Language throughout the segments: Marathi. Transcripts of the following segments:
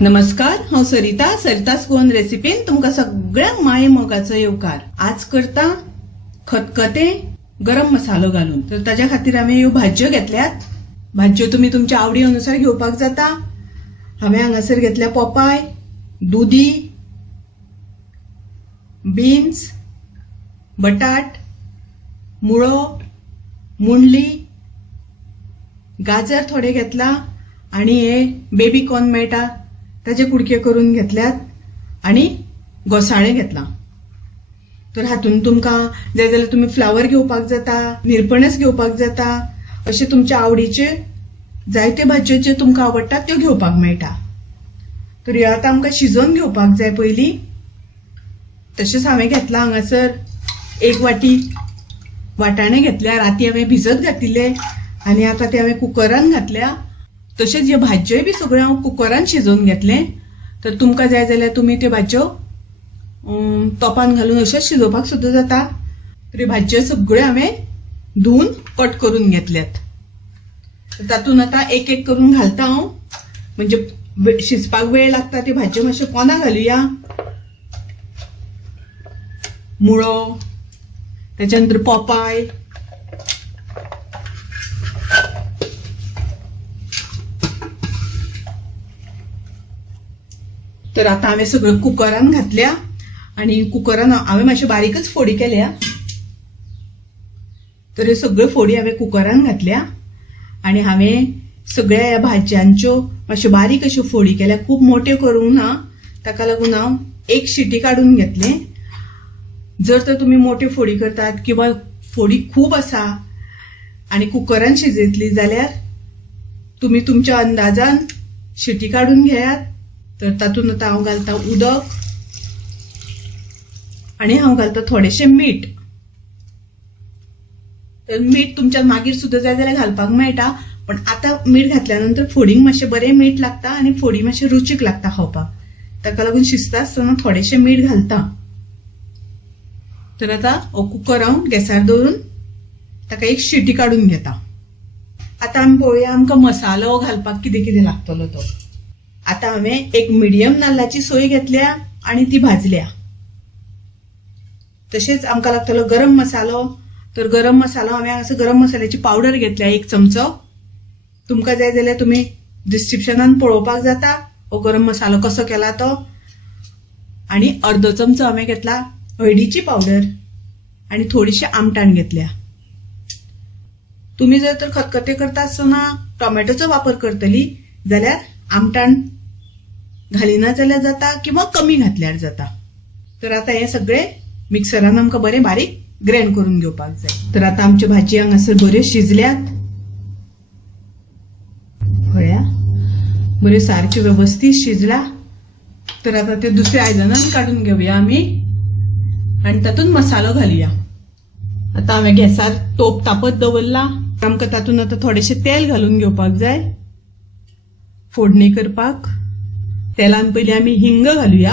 नमस्कार, हांव सरितास गोवन रेसिपीन तुमकां सगळ्यांक माये मोगाचो येवकार। आज करता खतखतें गरम मसालो घालून। तर ताज्या खातीर हांवें ह्यो भाज्यो घेतल्यात। भाज्यो तुमी तुमच्या आवडी अनुसार घेवपाक जाता। हांवें हांगासर घेतल्या पोपाय, दुदी, बीन्स, बटाट, मुळो, मुंडली, गाजर थोडे घेतला आणि हे बेबी कॉर्न मेळटा ताजे कुडके करून घेतल्यात आणि घोसाळे घेतला। तर हातून तुमकां जाय जाल्यार तुम्ही फ्लावर घेवपाक जाता, निरपणस घेवपाक जाता, अशे तुमच्या आवडीचे जायते भाज्यो ज्यो तुमकां आवडटात त्यो घेवपाक मेळटा। तर ह्यो आतां आमकां शिजोवन घेवपाक जाय पयलीं। तशेंच हांवें घेतला हांगासर 1 वाटी वाटाणे घेतल्या, राती हांवें भिजत घातिल्ले आणि आता ते हांवें कुकरान घातल्या। तशेंच ह्यो भाज्योय बी सगळ्यो हांव कुकरान शिजोवन घेतले। तर तुमकां जाय जाल्यार तुमी त्यो भाज्यो तोपान घालून अशेंच शिजोवपाक सुद्दां जाता। तर ह्यो भाज्यो सगळ्यो हांवें धुवन कट करून घेतल्यात। तातूंत आतां एक एक करून घालता हांव, म्हणजे शिजपाक वेळ लागता। त्यो भाज्यो मातश्यो पोंदां घालुया। मुळो, त्याच्या नंतर पोपाय, तर आता हांवें सगळं कुकरान घातल्या आणि कुकरान हांवें मातशे बारीकच फोडी केल्या। तर ह्यो सगळ्यो फोडी हांवें कुकरान घातल्या आणि हांवें सगळ्या ह्या भाज्यांच्यो मातश्यो बारीक अश्यो फोडी केल्या, खूप मोठ्यो करूंक ना। ताका लागून हांव 1 शिटी काढून घेतले। जर तर तुम्ही मोठ्यो फोडी करतात किंवा फोडी खूप आसा आणि कुकरान शिजयतली जाल्यार तुम्ही तुमच्या अंदाजान शिटी काढून घेयात। तर तातूंत आतां हांव घालता उदक आणि हांव घालता थोडेशें मीठ। तर मीठ तुमच्या मागीर सुद्दां जाय जाल्यार घालपाक मेळटा, पण आता मीठ घातल्यानंतर फोडींक मातशें बरें मीठ लागता आणि फोडी मातशें रुचीक लागता खावपाक। ताका लागून शिजता आसतना थोडेशें मीठ घालता। तर आता कुकर हांव गॅसार दवरून ताका 1 शिटी काढून घेता। आता आमी पळोवया आमकां मसालो घालपाक कितें कितें लागतलो तो। आता हांवें 1 मिडियम नाल्लाची सोय घेतल्या आणि ती भाजल्या। तशेंच आमकां लागतलो गरम मसालो। तर गरम मसालो हांवें हांगासर गरम मसाल्याची पावडर घेतल्या 1 चमचो। तुमकां जाय जाल्यार तुम्ही डिस्क्रिप्शनान पळोवपाक जाता हो गरम मसालो कसो केला तो। आणि अर्दो चमचो हांवें घेतला हळदीची पावडर आणि थोडीशी आमटाण घेतल्या। तुम्ही जर तर खतखतें करता आसतना टोमॅटोचो वापर करतली जाल्यार आमटाण घालिना जाल्यार जाता किंवा कमी घातल्यार जाता। तर आता हे सगळे मिक्सरान आमकां बरें बारीक ग्राइंड करून घेवपाक जाय। तर आता आमच्यो भाजी हांगासर बऱ्यो शिजल्यात, पळया बऱ्यो सारक्यो व्यवस्थित शिजला। तर आता ते दुसऱ्या आयदनान काढून घेवया आमी आणि तातूंत मसालो घालुया। आता हांवें गॅसार तोप तापत दवरला। आमकां तातूंत आता थोडेशें तेल घालून घेवपाक जाय फोडणी करपाक। तेलान पयलीं आमी हिंग घालुया।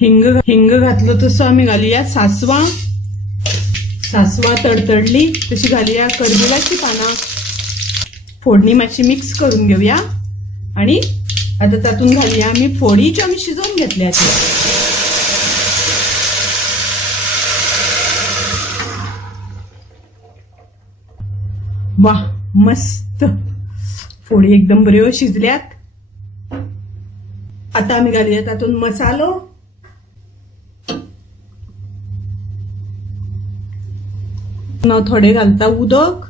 हिंग घातलो तसो आमी घालुया सासवां। सासवां तडतडली तशी घालुया करबिलाची पानां। फोडणी मातशी मिक्स करून घेवया आणि आता तातूंत घालुया आमी फोडी ज्यो आमी शिजोवन घेतल्या त्यो। वाह, मस्त फोडी एकदम बऱ्यो शिजल्यात। आता आमी घालुया तातूंत मसालो। हांव थोडे घालता उदक।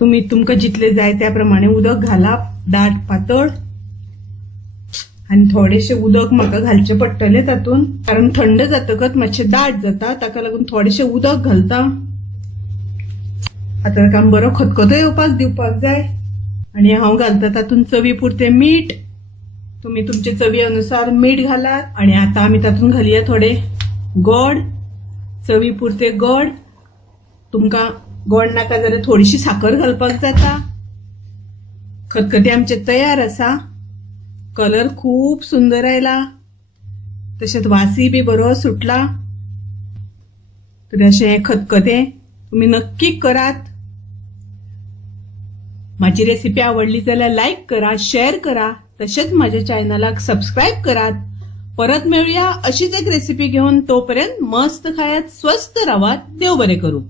तुम्ही तुमकां जितले जाय त्या प्रमाणे उदक घाला, दाट पातळ। आणि थोडेशे उदक म्हाका घालचे पडटले तातूंत, कारण थंड जातकच मातशें दाट जाता, ताका लागून थोडेशे उदक घालता। आता ताका बरो खतखतो येवपाक दिवपाक जाय आणि हांव घालता तातूंत चवी पुरते मीठ। तुम्ही तुमचे चवी अनुसार मीठ घालात। आणि आता आमी तातूंत घालुया थोडे गोड, चवी पुरते गोड। तुमकां गोड नाका जाल्यार थोडीशी साखर घालपाक जाता। खतखतें आमचे तयार आसा। कलर खूप सुंदर आयला तशेंच वासय बी बरो सुटला. तर अशें खतखतें तुम्ही नक्की करात. माझी रेसिपी आवडली जाल्यार लाईक करा, शेअर करा, तसेच माझ्या चॅनलाक सबस्क्राईब करात. परत मिळूया अशीच एक रेसिपी घेऊन. तोपर्यंत मस्त खायात, स्वस्त राहात. देव बरे करू.